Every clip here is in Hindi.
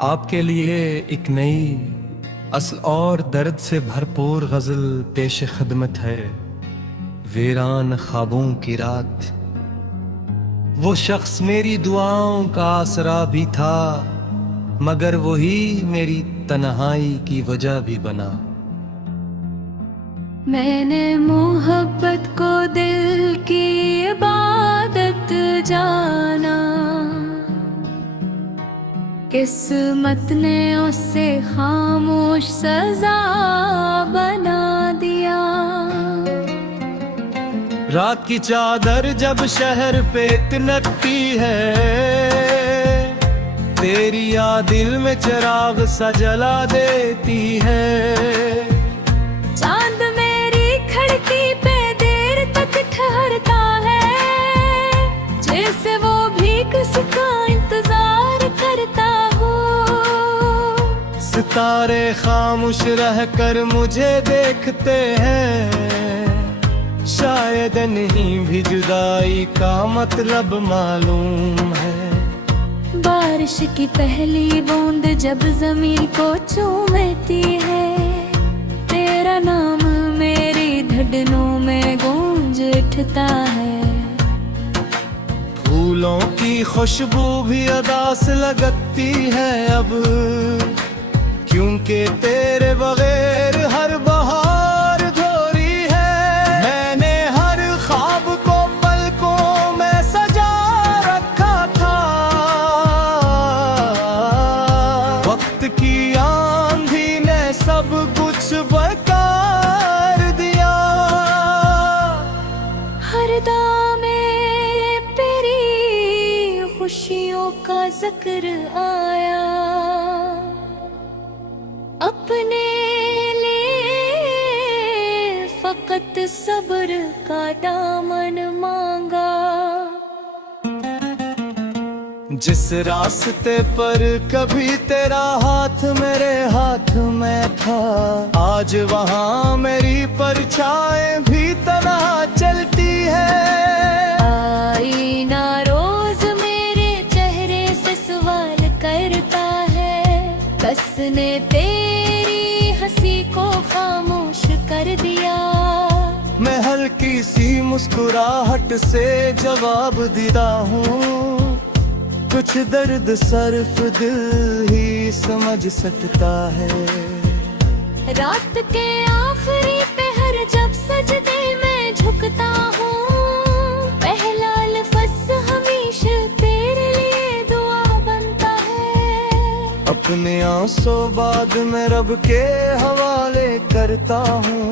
आपके लिए एक नई असल और दर्द से भरपूर गजल पेश खिदमत है। वीरान ख्वाबों की रात, वो शख्स मेरी दुआओं का आसरा भी था, मगर वही मेरी तन्हाई की वजह भी बना। मैंने मोहब्बत को दिल की इबादत जाना, किस्मत ने उसे खामोश सजा बना दिया। रात की चादर जब शहर पे तिनकती है, तेरी याद दिल में चिराग सा जला देती है। चांद मेरी खिड़की पे देर तक ठहरता है, जैसे वो भी किसी का इंतजार करता हो। सितारे खामोश रह कर मुझे देखते हैं, शायद नहीं भी जुदाई का मतलब मालूम है। बारिश की पहली बूंद जब जमीन को चूमती है, तेरा नाम मेरी धड़कनों में गूंज उठता है। फूलों की खुशबू भी अदास लगती है अब, क्योंकि तेरे बगैर हर बहार धोरी है। मैंने हर ख्वाब को पलकों में सजा रखा था, वक्त की आंधी ने सब कुछ बेकार दिया। हर दामे तेरी खुशियों का जिक्र आया, अपने लिए फकत सब्र का दामन मांगा। जिस रास्ते पर कभी तेरा हाथ मेरे हाथ में था, आज वहाँ मेरी परछाएं भी तन्हा चलती है। आईना रोज मेरे चेहरे से सवाल करता है, कसने तेरी हंसी को खामोश कर दिया। मैं हल्की सी मुस्कुराहट से जवाब देता हूँ, कुछ दर्द सिर्फ दिल ही समझ सकता है। रात के आखिरी पहर जब सजदे में झुकता हूँ, पहला लफ्ज़ हमेशा तेरे लिए दुआ बनता है। अपने आंसू बाद में रब के हवाले करता हूँ,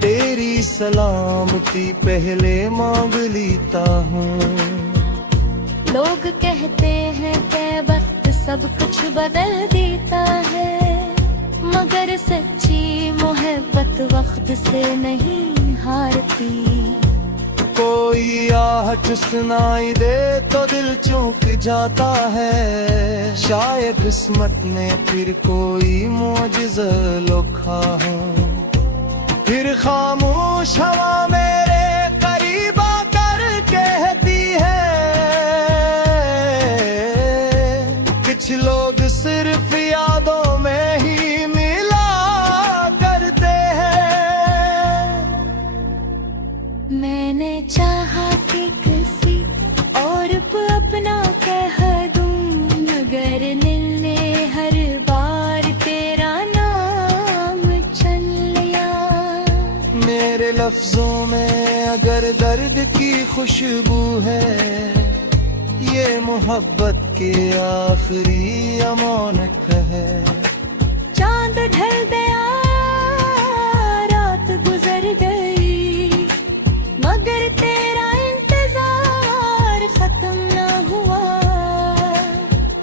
तेरी सलामती पहले मांग लेता हूँ। लोग कहते हैं कि वक्त सब कुछ बदल देता है, मगर सच्ची मोहब्बत वक्त से नहीं हारती। कोई आहट सुनाई दे तो दिल चौंक जाता है, शायद किस्मत ने फिर कोई मौजज़ा लिखा हो। फिर खामोश हवा मेरे करीब आकर कहती है, कुछ लोग सिर्फ यादों में ही मिला करते हैं। मैंने चाहा कि किसी और को अपना कह दूं, मगर दिल ने हर बार तेरा नाम चुन लिया। मेरे लफ्जों में अगर दर्द की खुशबू है, ये मोहब्बत के आखिरी अमानत है। चांद ढल गया, रात गुजर गई, मगर तेरा इंतजार खत्म न हुआ।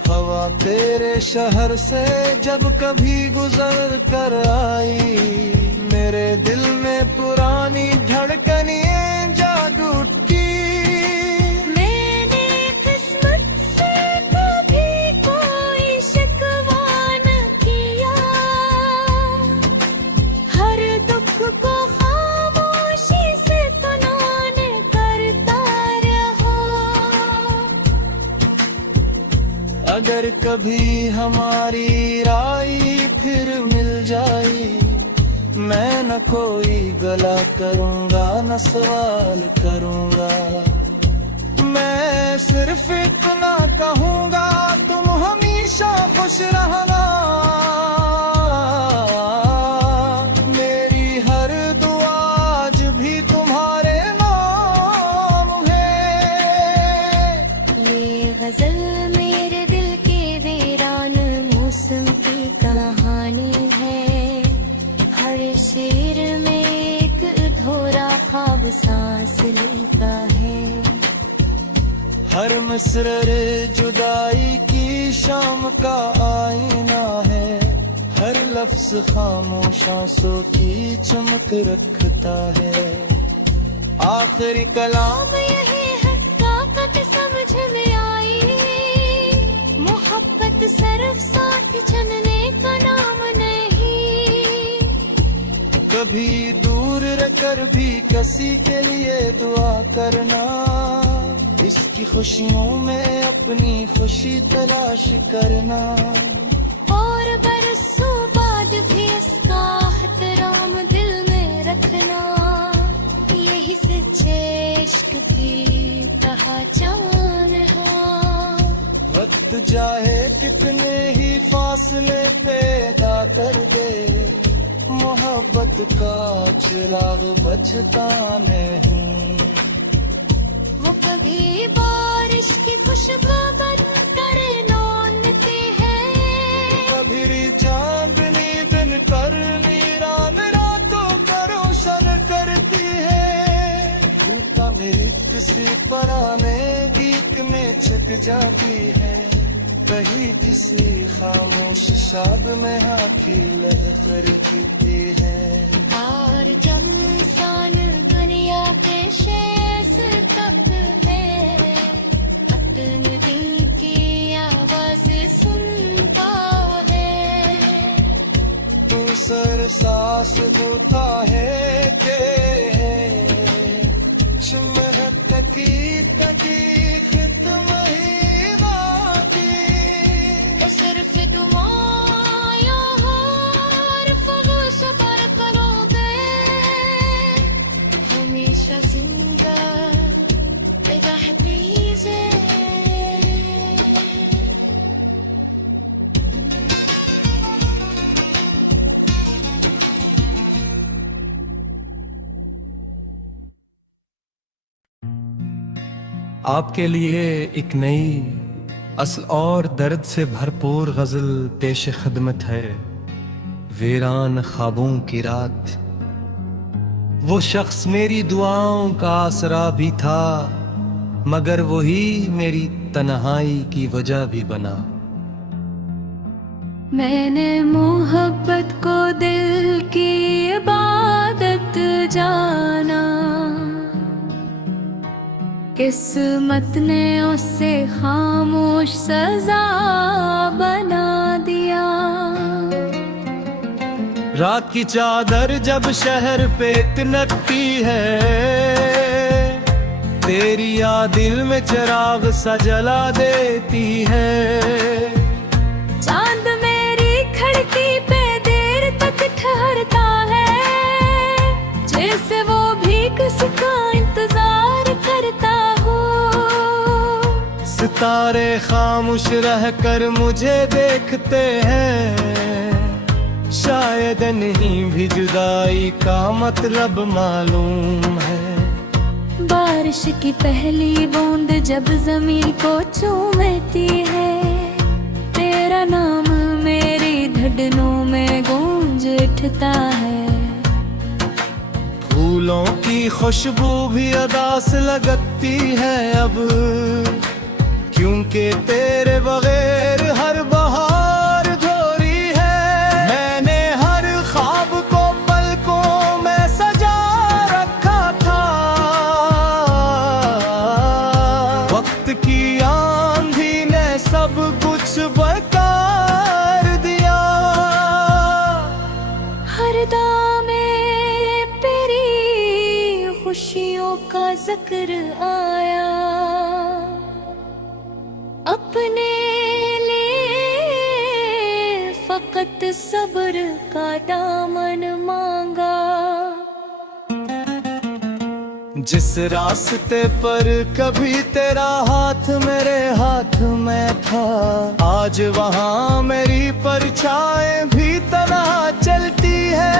हवा तेरे शहर से जब कभी गुजर कर आई, मेरे दिल में पुरानी धड़कनें जाग उठी। मैंने किस्मत से कभी कोई शिकवा न किया, हर दुख को खामोशी से तूने करता रहा। अगर कभी हमारी राय फिर मिल जाए, मैं न कोई गला करूँगा न सवाल करूँगा। मैं सिर्फ इतना कहूँगा, तुम हमेशा खुश रहना। मेरी हर दुआ आज भी तुम्हारे नाम है। ये गजल मेरे दिल के वीरान मौसम की कहानी है। हर शेर में एक अधूरा ख्वाब सांस लेता है। हर मिसरे जुदाई की शाम का आईना है। हर लफ्ज खामोश आंसू की चमक रखता है। आखिरी कलाम यही है, ताकत समझ में आई। मोहब्बत सिर्फ साथ चलने का नाम नहीं। कभी दूर रहकर भी किसी के लिए दुआ करना। इसकी खुशियों में अपनी खुशी तलाश करना। और बरसों बाद भी उसका एहतराम दिल में रखना। यही सच्चे इश्क की पहचान है। वक्त चाहे कितने ही फासले पैदा कर दे, मोहब्बत का चिराग बुझता नहीं। वो कभी बारिश की खुशबू बनकर लौटती है। कभी चांदनी दिन कर वीरान रातों का रोशन करती है। भूता मेरी किसी पुराने गीत में छिप जाती है। कहीं किसी खामोश शाब में हाथी लहकर पीती है। और जब इंसान दुनिया के शेष तक सर सांस होता है के महक की तकीक तुम ही बाकी। सिर्फ दुआया हर्फ सबर करोगे, हमेशा जिंदा रहती है। आपके लिए एक नई असल और दर्द से भरपूर गजल पेश खिदमत है। वीरान ख्वाबों की रात, वो शख्स मेरी दुआओं का आसरा भी था, मगर वही मेरी तन्हाई की वजह भी बना। मैंने मोहब्बत को दिल की इबादत जाना। किस्मत ने उसे खामोश सजा बना दिया। रात की चादर जब शहर पे तिनकती है, तेरी याद दिल में चिराग सा जला देती है। चांद मेरी खिड़की पे देर तक ठहरता है, जैसे वो भी किसी का इंतजार करता हो। सितारे खामोश रहकर मुझे देखते हैं, शायद नहीं भी जुदाई का मतलब मालूम है। बारिश की पहली बूंद जब जमीन को चूमती है, तेरा नाम मेरी धड़नों में गूंज उठता है। फूलों की खुशबू भी अदास लगती है अब, क्योंकि तेरे बगैर हर बहार धोरी है। मैंने हर ख्वाब को पलकों में सजा रखा था, वक्त की आंधी ने सब कुछ बरकार दिया। हर दामे तेरी खुशियों का जिक्र आया, अपने वक्त सब्र का दामन मांगा। जिस रास्ते पर कभी तेरा हाथ मेरे हाथ में था, आज वहाँ मेरी परछाई भी तन्हा चलती है।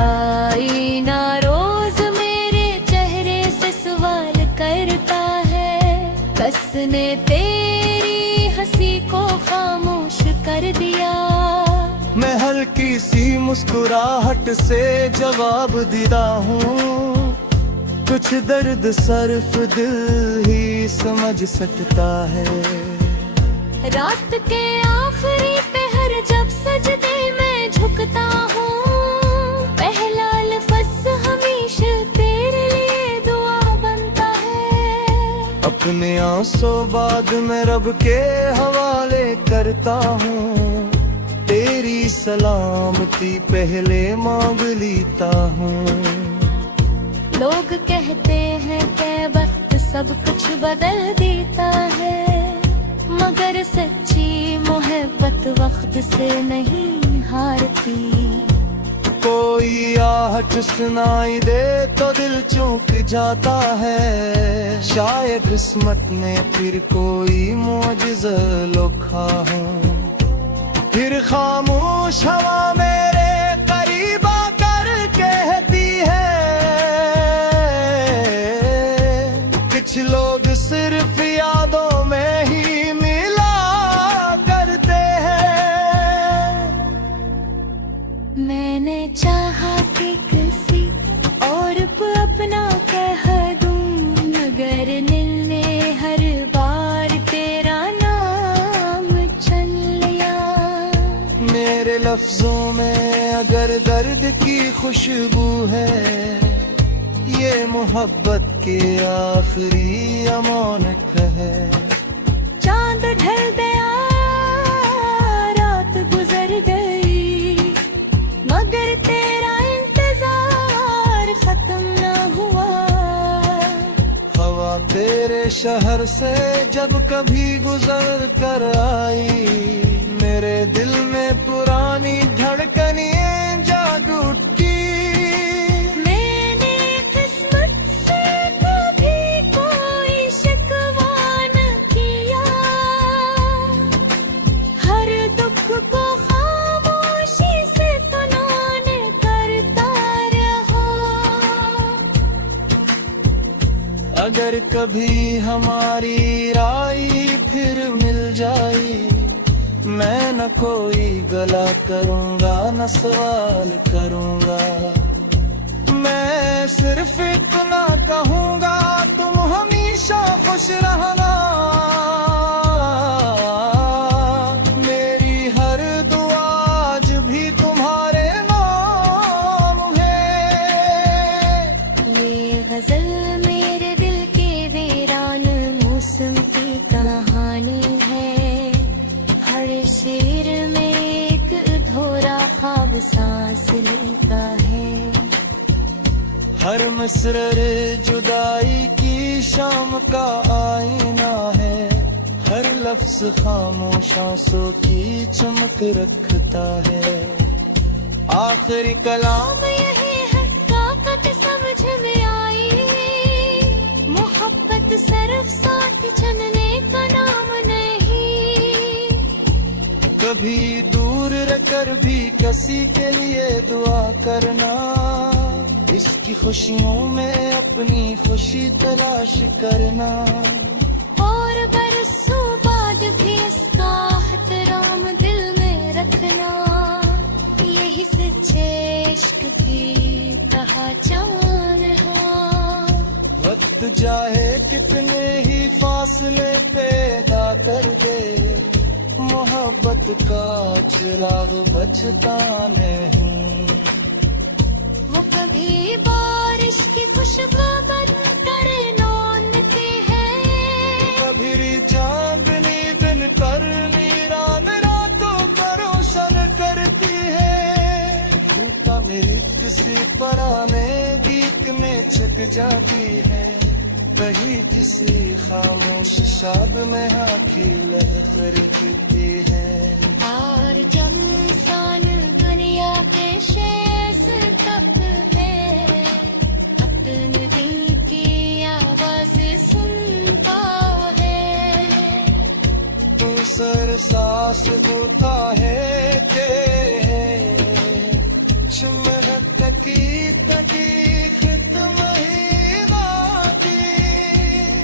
आईना रोज मेरे चेहरे से सवाल करता है, कसने तेरी हंसी को खामोश कर दिया। मैं हल्की सी मुस्कुराहट से जवाब देता हूँ, कुछ दर्द सिर्फ दिल ही समझ सकता है। रात के आखिरी पहर जब सजदे में झुकता हूँ, पहला लफ्ज़ हमेशा तेरे लिए दुआ बनता है। अपने आंसू बाद में रब के हवाले करता हूँ, तेरी सलामती पहले मांग लेता हूँ। लोग कहते हैं कि वक्त सब कुछ बदल देता है, मगर सच्ची मोहब्बत वक्त से नहीं हारती। कोई आहट सुनाई दे तो दिल चौंक जाता है, शायद किस्मत में फिर कोई मौजज़ा लिखा हो। फिर खामोश हवा मेरे करीब आकर कहती है, कुछ लोग सिर्फ यादों में ही मिला करते हैं। मैंने चाहा कि किसी और को अपना कह दूं, मगर दिल ने हर बार तेरा नाम चुन लिया। मेरे लफ्जों में अगर दर्द की खुशबू है, ये मोहब्बत के आखिरी अमानत है। चांद ढल गया, रात गुजर गई, मगर तेरा इंतजार खत्म न हुआ। हवा तेरे शहर से जब कभी गुजर कर आई, मेरे दिल में पुरानी धड़कनें जाग उठी। मैंने किस्मत से कभी कोई शिकवा न किया, हर दुख को खामोशी से तूने करता रहा। अगर कभी हमारी राय फिर मिल जाई, मैं न कोई गला करूँगा न सवाल करूँगा। मैं सिर्फ इतना कहूँगा, तुम हमेशा खुश रहना। मेरी हर दुआ आज भी तुम्हारे नाम है। ये गजल मेरे दिल के वीरान मौसम की कहानी है, हर शेर में एक अधूरा ख्वाब सांस लेता है। हर मिसर जुदाई की शाम का आईना है, हर लफ्ज खामोश आंसू की चमक रखता है। आखिरी कलाम यही है ताकत समझ में आई, मोहब्बत सिर्फ साथ चलने का नाम नहीं। कभी दूर रहकर भी किसी के लिए दुआ करना, इसकी खुशियों में अपनी खुशी तलाश करना। और बरसों बाद भी इसका एहतराम दिल में रखना, यही सच्चे इश्क की पहचान है। वक्त चाहे कितने ही फासले पैदा कर दे, मोहब्बत का चिराग बचता नहीं। वो कभी बारिश की खुशबू बनकर नौनती है, कभी चांदनी दिन कर वीरान रातों को रोशन करती है। भूखा मेरी किसी पुराने गीत में छिप जाती है, कहीं किसी खामोश शाब में आखी लहर करती है। और जब इंसान दुनिया के शेष तक है, अपने दिल की आवाज सुनता है। तू सर सांस होता है तेरे कुछ महक की तकीक तुम ही बाकी।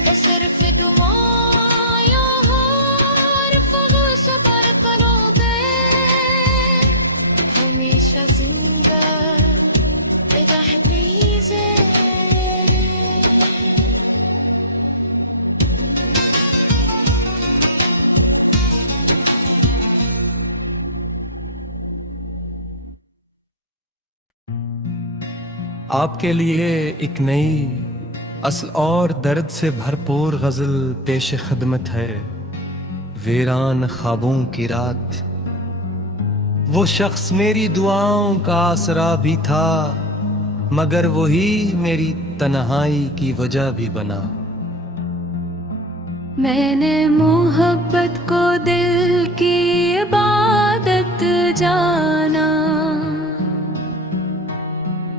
तो सिर्फ दुआया हर्फ सबर करोगे, हमेशा जिंदा रहती है। आपके लिए एक नई असल और दर्द से भरपूर गजल पेश खिदमत है। वीरान ख्वाबों की रात, वो शख्स मेरी दुआओं का आसरा भी था, मगर वही मेरी तन्हाई की वजह भी बना। मैंने मोहब्बत को दिल की इबादत जाना,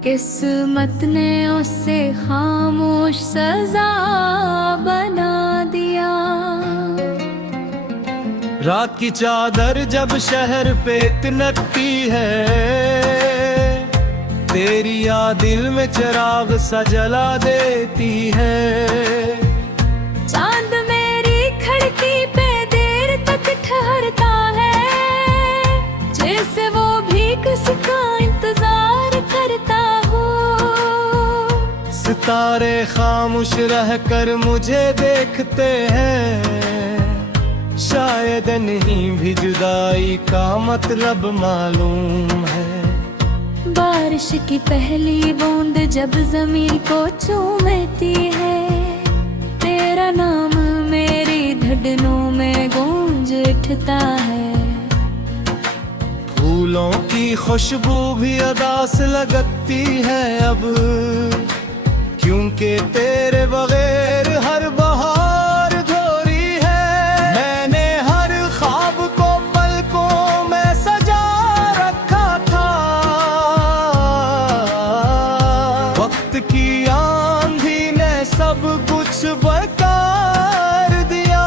किस्मत ने उसे खामोश सजा बना दिया। रात की चादर जब शहर पे तिनकती है, तेरी याद दिल में चिराग सा जला देती है। चांद मेरी खिड़की पे देर तक ठहरता है, जैसे वो भी किसी का इंतजार करता हो। सितारे खामोश रहकर मुझे देखते हैं, शायद नहीं भी जुदाई का मतलब मालूम है। बारिश की पहली बूंद जब जमीन को चूमती है, तेरा नाम मेरी धड़कनों में गूंज उठता है। फूलों की खुशबू भी अदास लगती है अब, क्योंकि तेरे बगैर हर बहार धोरी है। मैंने हर ख्वाब को पलकों में सजा रखा था, वक्त की आंधी ने सब कुछ बरकार दिया।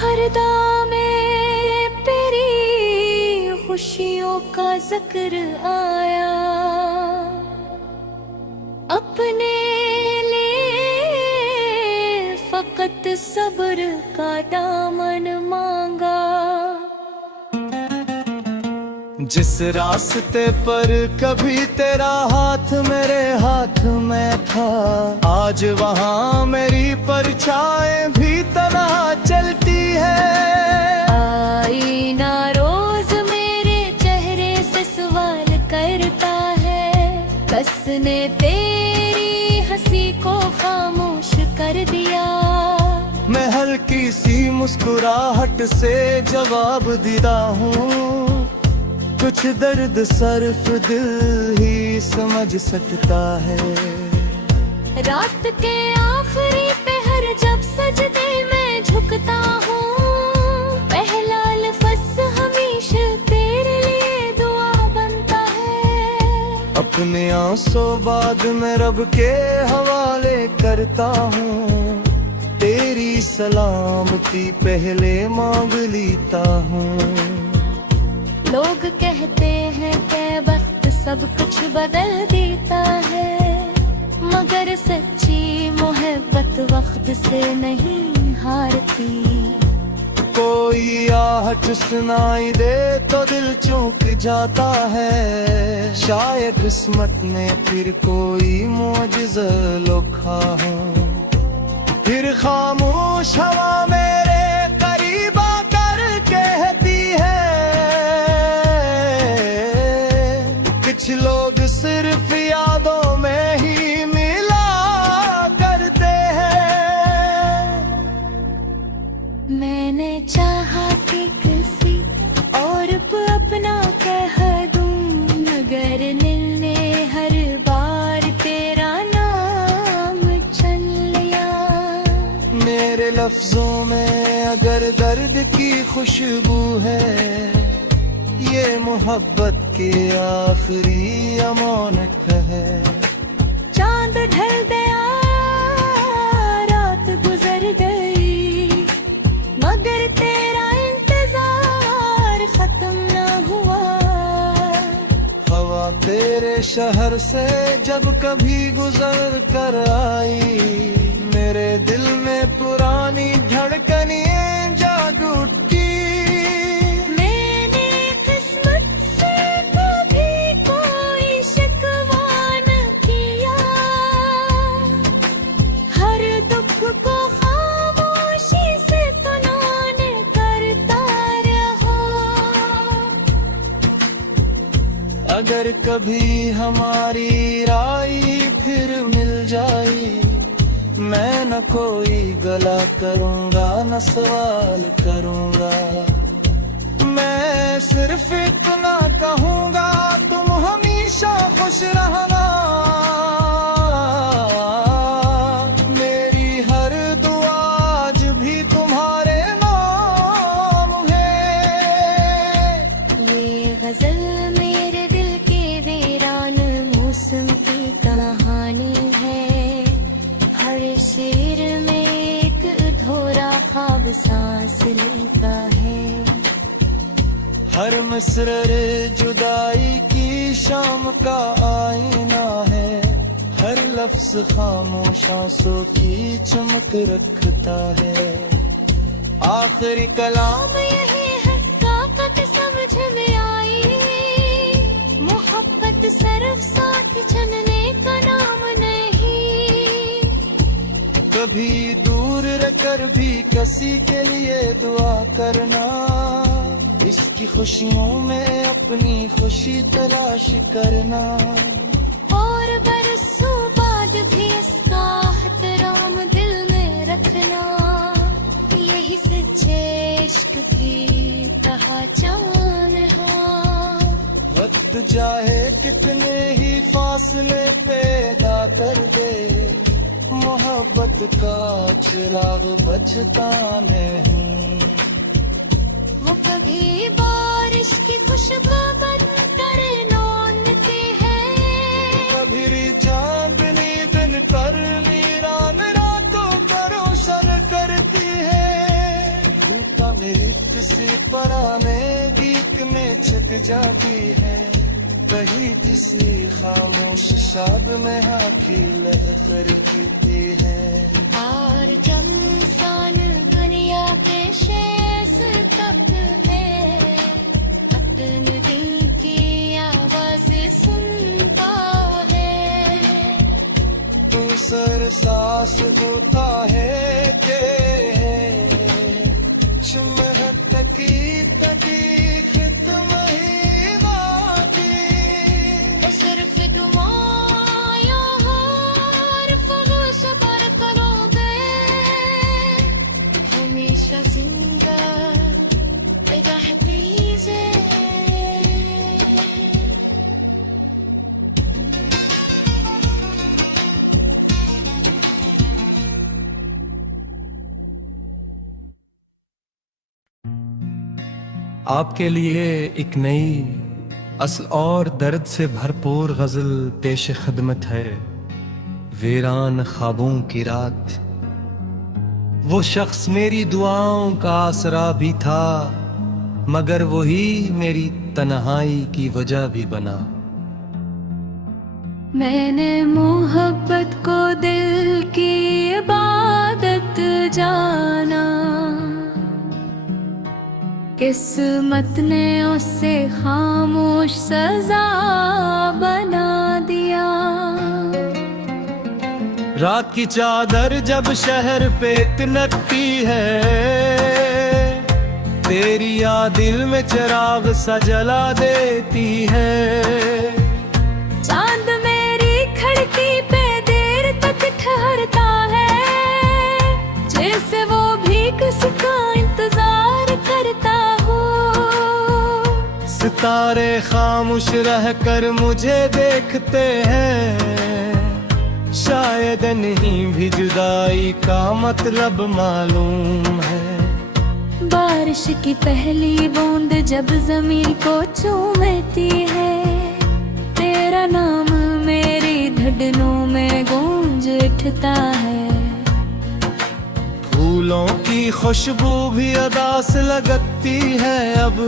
हर दामे तेरी खुशियों का जिक्र आया, अपने लिए फकत सब्र का दामन मांगा। जिस रास्ते पर कभी तेरा हाथ मेरे हाथ में था, आज वहाँ मेरी परछाई भी तन्हा चलती है। आईना रोज मेरे चेहरे से सवाल करता है, बस ने तेरी हंसी को खामोश कर दिया। मैं हल्की सी मुस्कुराहट से जवाब देता हूँ, कुछ दर्द सिर्फ दिल ही समझ सकता है। रात के आखिरी पहर जब सजदे में झुकता हूँ, पहला लफ्ज़ हमेशा तेरे लिए दुआ बनता है। अपने आंसू बाद में रब के हवाले करता हूँ, तेरी सलामती पहले मांग लेता हूँ। लोग कहते हैं कि वक्त सब कुछ बदल देता है, मगर सच्ची मोहब्बत वक्त से नहीं हारती। कोई आहट सुनाई दे तो दिल चौंक जाता है, शायद किस्मत ने फिर कोई मौजज़ा लिखा हो। फिर खामोश हवा मेरे करीब आकर कहती है, कुछ लोग सिर्फ यादों में ही मिला करते हैं। मैंने चाहा कि किसी और को अपना कह दूं, मगर दिल ने हर बार तेरा नाम चल लिया। मेरे लफ्जों में अगर दर्द की खुशबू है, ये मोहब्बत की आखिरी अमानत है। चांद ढल गया, रात गुजर गई, मगर तेरा इंतजार खत्म न हुआ। हवा तेरे शहर से जब कभी गुजर कर आई, मेरे दिल में पुरानी धड़कनें जाग उठी। मैंने किस्मत से कभी कोई शिकवा न किया, हर दुख को खामोशी से तूने करता रहा। अगर कभी हमारी राय फिर मिल जाई, मैं न कोई गला करूंगा न सवाल करूंगा। मैं सिर्फ इतना कहूंगा, तुम हमेशा खुश रहना। मेरी हर दुआ आज भी तुम्हारे नाम है। ये गजल मेरे दिल के वीरान मौसम की कहानी है। हर शेर में एक अधूरा ख्वाब सांस लेता है। हर मिसरे जुदाई की शाम का आईना है। हर लफ्ज खामोश आंसू की चमक रखता है। आखिरी कलाम यही है, ताकत समझ में आई, मोहब्बत सिर्फ साथ चलने का नाम नहीं। कभी दूर रहकर भी किसी के लिए दुआ करना। इसकी खुशियों में अपनी खुशी तलाश करना। और बरसों बाद भी इसका एहतराम दिल में रखना। यही सच्चे इश्क की पहचान है। वक्त चाहे कितने ही फासले पैदा कर दे, मोहब्बत का चिराग बचता नहीं। वो कभी बारिश की खुशबू बनकर लौटती है, कभी चांदनी दिन कर वीरान रातों को रोशन करती है। भूखा मेरी किसी पुराने गीत में छक जाती है। कहीं किसी खामोश शाब में हाथी लहकर पीती है। और जब इंसान दुनिया के शेष तक है, अपने दिल की आवाज सुनता है। तू सर सांस होता है के चुमहक की तकीक तुम ही बाकी। वो सिर्फ दुआया हर फगोश पर करोगे, हमेशा जिंदा रहती है। आपके लिए एक नई असल और दर्द से भरपूर गजल पेश खिदमत है। वीरान ख्वाबों की रात, वो शख्स मेरी दुआओं का आसरा भी था, मगर वही मेरी तन्हाई की वजह भी बना। मैंने मोहब्बत को दिल की इबादत जाना, किस्मत ने उसे खामोश सजा बना दिया। रात की चादर जब शहर पे तनकती है, तेरी याद दिल में चिराग सा जला देती है। चांद मेरी खिड़की पे देर तक ठहरता है, जैसे वो भी किसका इंतजार करता हो। सितारे खामोश रहकर मुझे देखते हैं, शायद नहीं भी जुदाई का मतलब मालूम है। बारिश की पहली बूंद जब जमीन को चूमती है, तेरा नाम मेरी धड़नों में गूंज उठता है। फूलों की खुशबू भी अदा से लगती है अब,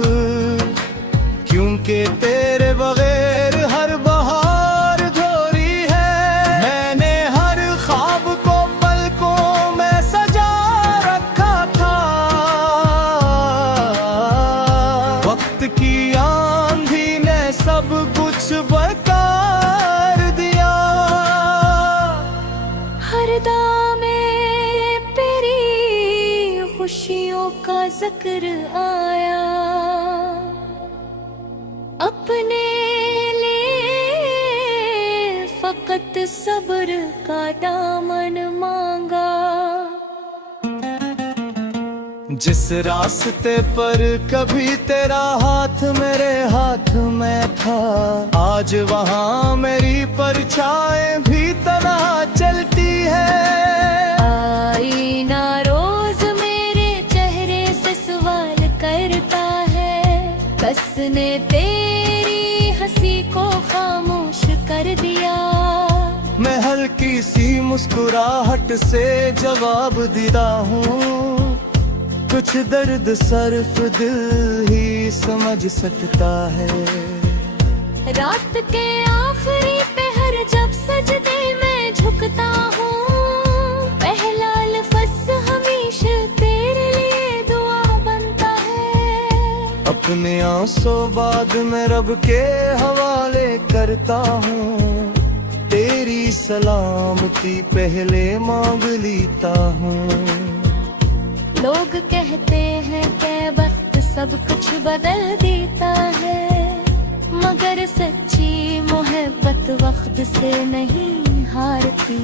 क्योंकि तेरे बगैर हर बहार अधूरी है। मैंने हर ख्वाब को पलकों में सजा रखा था, वक्त की आंधी ने सब कुछ बेकार दिया। हर दामे तेरी खुशियों का जिक्र आया, अपने लिए फकत सब्र का दामन मांगा। जिस रास्ते पर कभी तेरा हाथ मेरे हाथ में था, आज वहाँ मेरी परछाएं भी तन्हा चलती है। आईना रोज मेरे चेहरे से सवाल करता है, कसने तेरी हंसी को खामोश कर दिया। मैं हल्की सी मुस्कुराहट से जवाब देता हूँ, कुछ दर्द सिर्फ दिल ही समझ सकता है। रात के आखिरी पहर जब सजदे में झुकता हूँ, पहला लफ्ज़ हमेशा तेरे लिए दुआ बनता है। अपने आंसू बाद में रब के हवाले करता हूँ, तेरी सलामती पहले मांग लेता हूँ। लोग कहते हैं कि वक्त सब कुछ बदल देता है, मगर सच्ची मोहब्बत वक्त से नहीं हारती।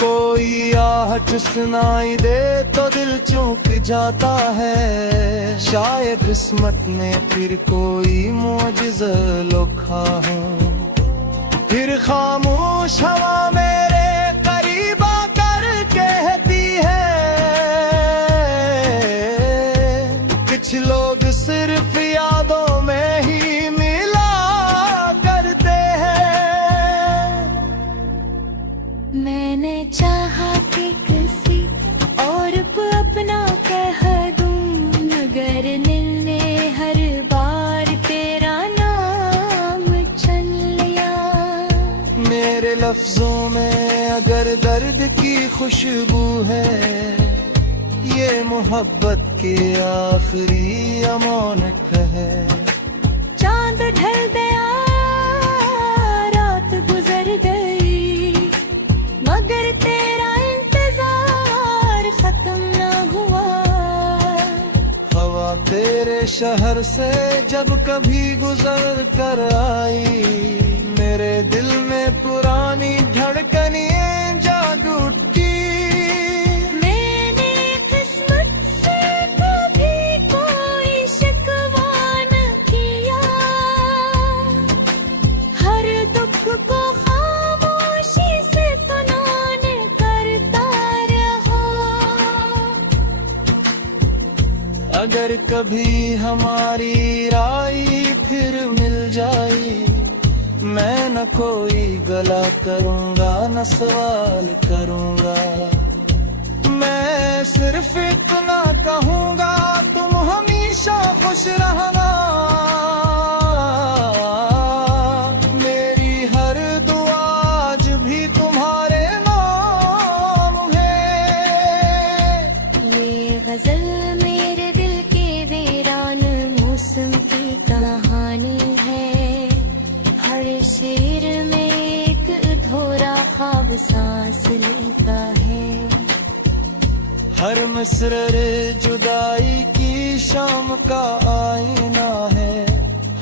कोई आहट सुनाई दे तो दिल चौंक जाता है, शायद किस्मत ने फिर कोई मौजज़ा लिखा हो। फिर खामोश हवा मेरे करीब आकर कहती है, कुछ लोग सिर्फ यादों में ही मिला करते हैं। मैंने चाहा कि किसी और को अपना कह दूं, मगर दिल ने हर बार तेरा नाम चुन लिया। मेरे लफ्जों में अगर दर्द की खुशबू है, ये मोहब्बत की आखिरी अमानत है। चांद ढल गया, रात गुजर गई, मगर तेरा इंतजार खत्म न हुआ। हवा तेरे शहर से जब कभी गुजर कर आई, मेरे दिल में पुरानी धड़कनें जाग उठी। मैंने किस्मत से कभी कोई शिकवा न किया, हर दुख को खामोशी से तनाने करता रहा। अगर कभी हमारी राय फिर मिल जाई, मैं न कोई गला करूँगा न सवाल करूँगा। मैं सिर्फ इतना कहूँगा, तुम हमेशा खुश रहना। मेरी हर दुआ आज भी तुम्हारे नाम है। ये गजल मेरे दिल के वीरान मौसम की कहानी है, हर शेर में एक अधूरा ख्वाब सांस लेता है। हर मिसरे जुदाई की शाम का आईना है,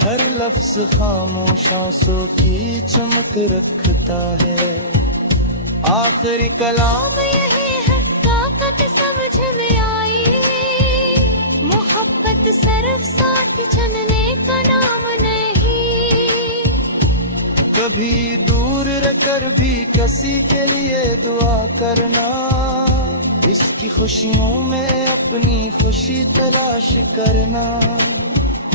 हर लफ्ज खामोश आंसू की चमक रखता है। आखिरी कलाम यही है, ताकत समझ में आई, मोहब्बत सिर्फ साथ चलने का नाम नहीं। कभी दूर रहकर भी किसी के लिए दुआ करना, इसकी खुशियों में अपनी खुशी तलाश करना,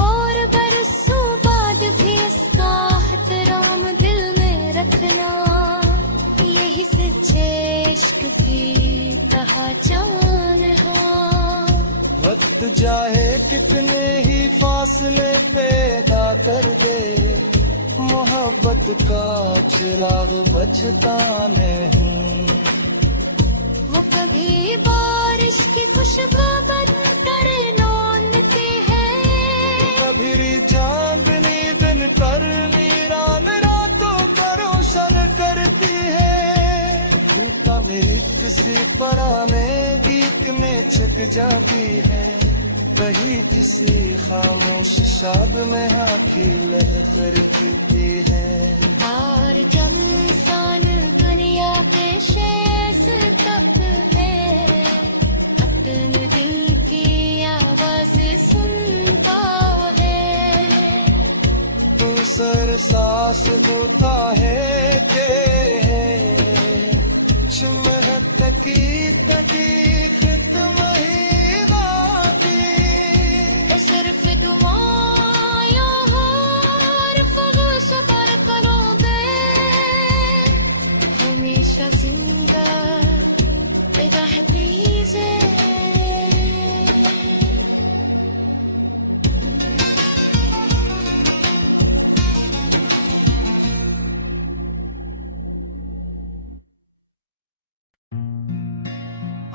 और बरसों बाद भी उसका एहतराम दिल में रखना, यही सच्चे इश्क की पहचान है। वक्त चाहे कितने ही फासले पैदा कर दे, मोहब्बत का चिराग बचता नहीं। वो कभी बारिश की खुशबू बनकर लौटती है, कभी चांदनी दिन पर वीरान रातों को रोशन करती है। भूता मेरी किसी पुराने गीत में छिप जाती है, कहीं किसी खामोश शाद में आखी लहकर पीती है। और जब इंसान दुनिया के शेष तक है, अपने दिल की आवाज सुनता है। तू सर सांस होता है के चुमहत की तकीक महीना की, सिर्फ दुआयों और फगस पर करोगे हमेशा जिंदा रहती है।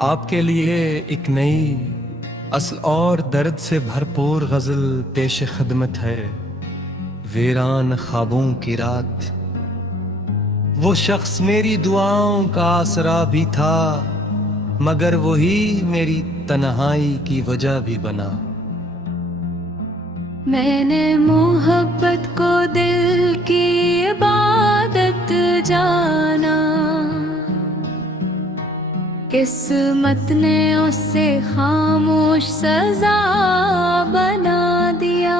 आपके लिए एक नई असल और दर्द से भरपूर गजल पेश खिदमत है। वीरान ख्वाबों की रात, वो शख्स मेरी दुआओं का आसरा भी था, मगर वही मेरी तन्हाई की वजह भी बना। मैंने मोहब्बत को दिल की इबादत जाना, किस्मत ने उसे खामोश सजा बना दिया।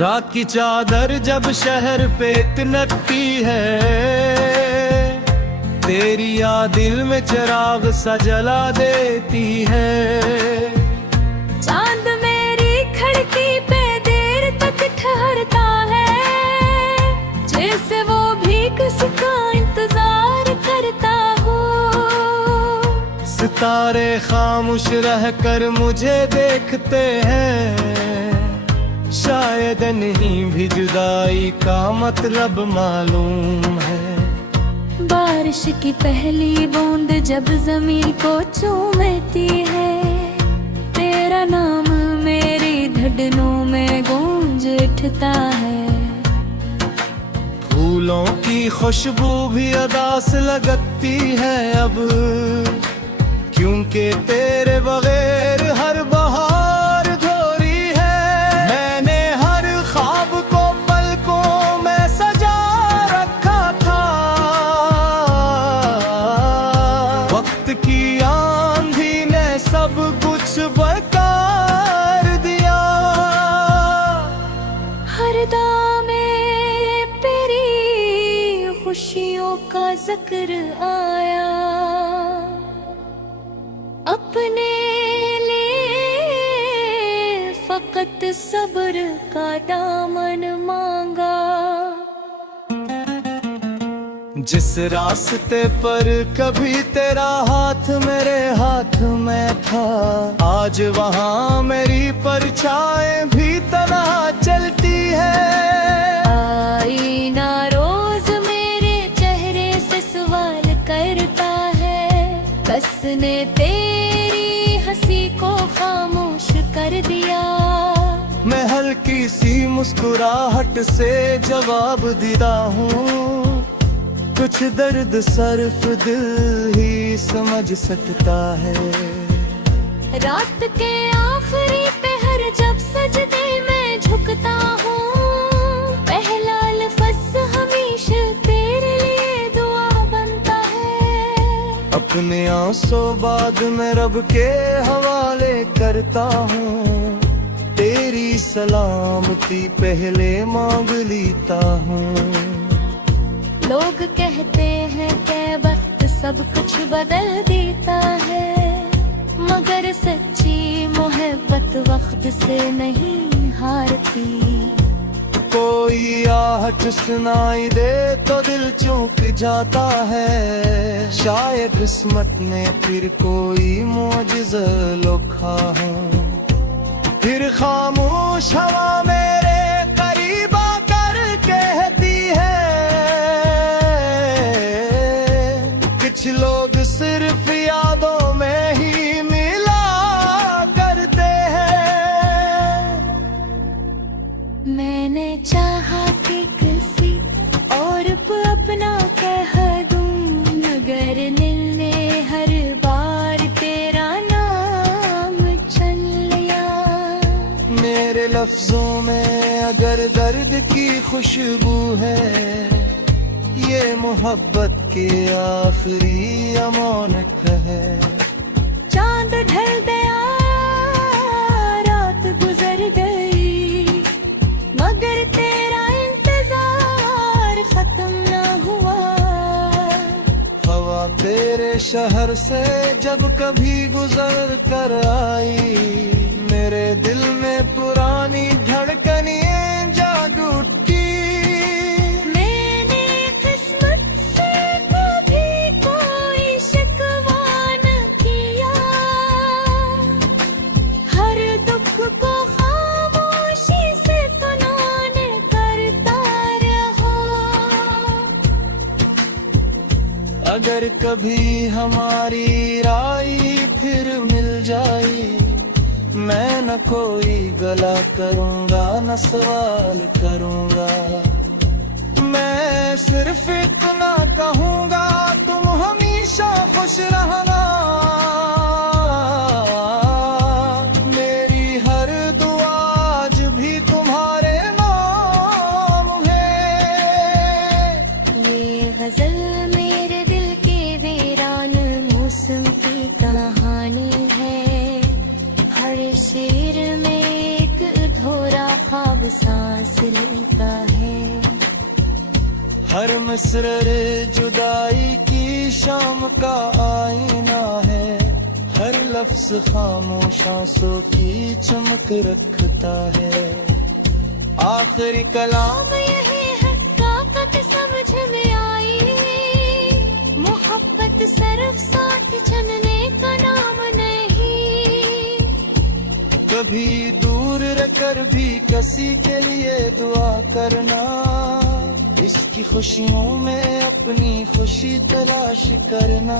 रात की चादर जब शहर पे तिनकती है, तेरी याद दिल में चिराग सा जला देती है। चांद मेरी खिड़की पे देर तक ठहरता है, जैसे वो भी किसका इंतजार करता हो। सितारे खामोश रह कर मुझे देखते हैं, शायद नहीं भी जुदाई का मतलब मालूम है। बारिश की पहली बूंद जब जमीन को चूमती है, तेरा नाम मेरी धड़नों में गूंज उठता है। फूलों की खुशबू भी अदास लगती है अब, क्योंकि तेरे बगैर हर बहार धोरी है। मैंने हर ख्वाब को पलकों में सजा रखा था, वक्त की आंधी ने सब कुछ बेकार दिया। हर दामे तेरी खुशियों का जिक्र आया, अपने लिए फकत सब्र का दामन मांगा। जिस रास्ते पर कभी तेरा हाथ मेरे हाथ में था, आज वहाँ मेरी परछाएं भी तन्हा चलती है। आईना रोज मेरे चेहरे से सवाल करता है, बस ने तेरी हंसी को खामोश कर दिया। मैं हल्की सी मुस्कुराहट से जवाब देता हूँ, कुछ दर्द सिर्फ दिल ही समझ सकता है। रात के आखिरी पहर जब सजदे में झुकता हूँ, पहला लफ्ज़ हमेशा तेरे लिए दुआ बनता है। अपने आंसू बाद में रब के हवाले करता हूँ, तेरी सलामती पहले मांग लेता हूँ। लोग कहते हैं कि वक्त सब कुछ बदल देता है, मगर सच्ची मोहब्बत वक्त से नहीं हारती। कोई आहट सुनाई दे तो दिल चौंक जाता है, शायद किस्मत ने फिर कोई मौजिज़ा लिखा हो। फिर खामोश हवा मेरे करीब आकर कहती है, कुछ लोग सिर्फ यादों में ही मिला करते हैं। मैंने चाहा कि किसी और को अपना कह दूं, मगर दिल ने हर बार तेरा नाम चुन लिया। मेरे लफ्जों में अगर दर्द की खुशबू है, ये मोहब्बत की आखिरी अमानत है। चांद ढल गया, रात गुजर गई, मगर तेरा इंतजार खत्म ना हुआ। हवा तेरे शहर से जब कभी गुजर कर आई, मेरे दिल में पुरानी धड़कनें जाग उठी। मैंने किस्मत से कभी कोई शिकवा न किया, हर दुख को खामोशी से तनाने करता रहा। अगर कभी हमारी राय फिर मिल जाई, मैं न कोई गला करूंगा न सवाल करूंगा। मैं सिर्फ इतना कहूंगा, तुम हमेशा खुश रहना। मेरी हर दुआ आज भी तुम्हारे नाम है। ये गजल मेरे दिल के वीरान मौसम की कहानी है, हर शेर में एक अधूरा ख्वाब सांस लेता है। हर मिसरे जुदाई की शाम का आईना है, हर लफ्ज खामोश आंसू की चमक रखता है। आखिरी कलाम यही है, ताकत समझ में आई, मोहब्बत सिर्फ साथ चलने का नाम नहीं। कभी दूर रहकर भी किसी के लिए दुआ करना, इसकी खुशियों में अपनी खुशी तलाश करना।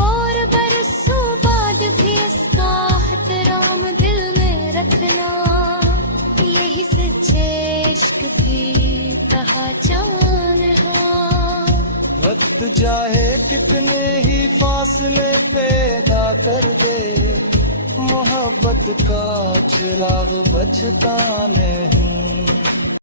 और बरसों बाद भी उसका एहतराम दिल में रखना, यही सच्चे इश्क की पहचान है। वक्त चाहे कितने ही फासले पैदा कर दे, मोहब्बत का चिराग बचता नहीं।